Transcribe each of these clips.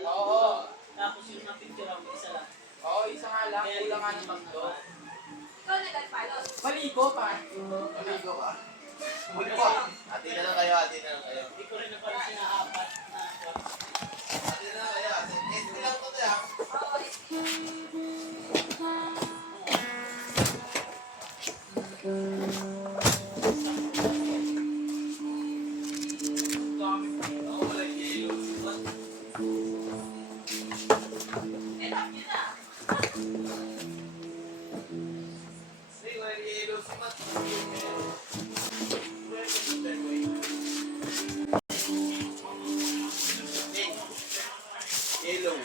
Oo. Tapos yung na-picture ako, isa lang. Oo, isa nga lang. Kulang nga ng tatlo. Ikaw nag-follow. Maligo pa. Maligo ka. Muli po. Ati na lang kayo. Hindi ko rin napansin na apat na Ati na lang kayo. Ati lang ito tayo. Oo, Yellow.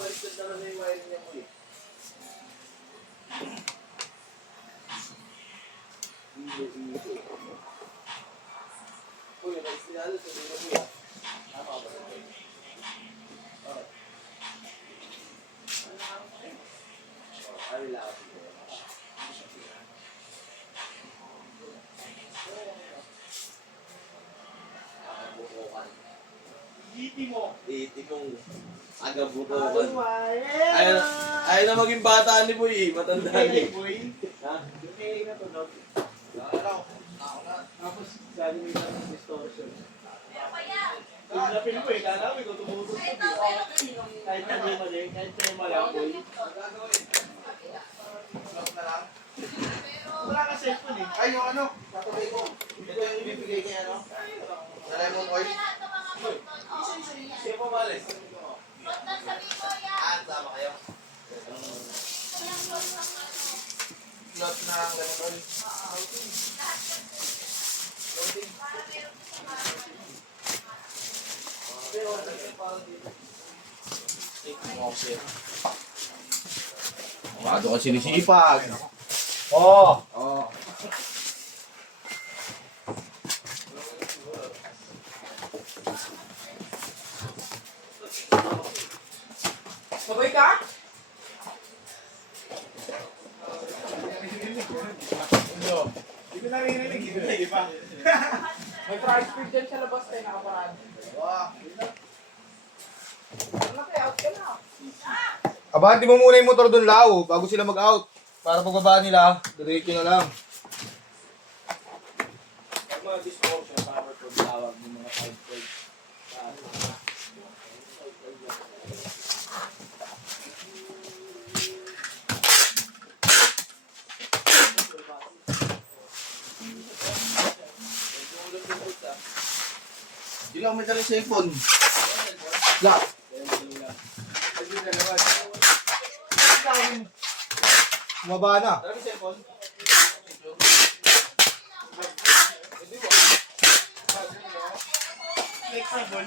Baliktad na lang yung wiring niya mo eh. Uy, nag-sinalo sa dulo mo yan. Tama ba? Okay. Ay, lakas ito. Iti mong agabutukan. Ayaw na maging bata ni Boy, matanda ni Boy. Ha? Okay, natunog. Tapos, sabi mo yung distortion. pero kaya. Yung lapin ko eh, lalawin ko, tumutog ko. Kahit na di mali, kahit na malakoy. Wala ka cellphone eh. Ay, yung ano, tatabay ko. Ito yung ibibigay kay ano? Sa lemon oil. Siya pa balis. Sama kayo. Lot na lemon oil. Mago ka sinisipag. Oo. Oo. Sabay ka? Hindi ko narinig, hindi pa. May price speed dyan sa labas tayo nakaparado. Ano kaya? Out ka na. Abanti mo muna yung motor doon, Lao, bago sila mag-out. Para pagbaba nila, diretso na lang. Pag mga distortion, power to tawag ng mga 5 volts. Hindi lang may dalang cellphone. Lock. Bumaba na. Dalang cellphone. Flexible.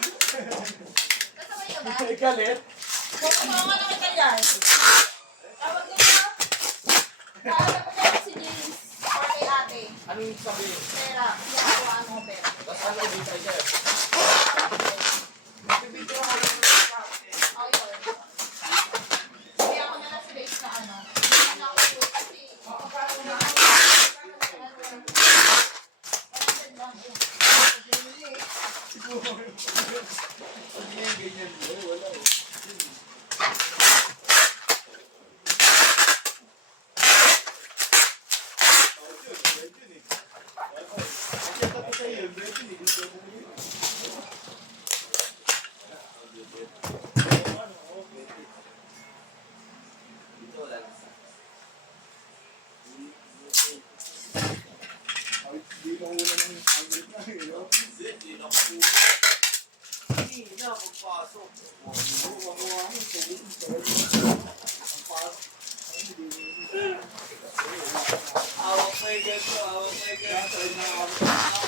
Kasabay ka ba? Galit. Kumawa naman ka yan. Tawag nila. Tawag ko yan si James. Or kay ate. Anong sabihin? Pera. Yan ko ano pera. Tapos ano yung tayo dyan? Bibidyo ka lang Oh, yun. Kaya ako na lang si Grace na ano. Hindi na ako kasi parang na ako. Awak may ganito, awak may ganito.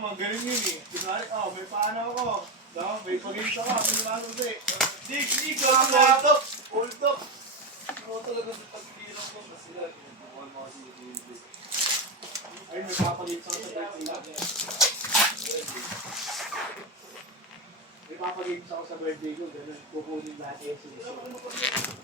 naman, ganun yun eh. Kunwari, may paano ako. No? May pag-games ako, may lalong eh. Dig, hold up. Hold up. Ako talaga sa pagkirang ko kasi sila. Pinagbukuhan mo kasi yung Ay, may papag-games ako sa birthday ko. May papag-games ako sa birthday ko. Ganun, kukunin lahat yung susunod.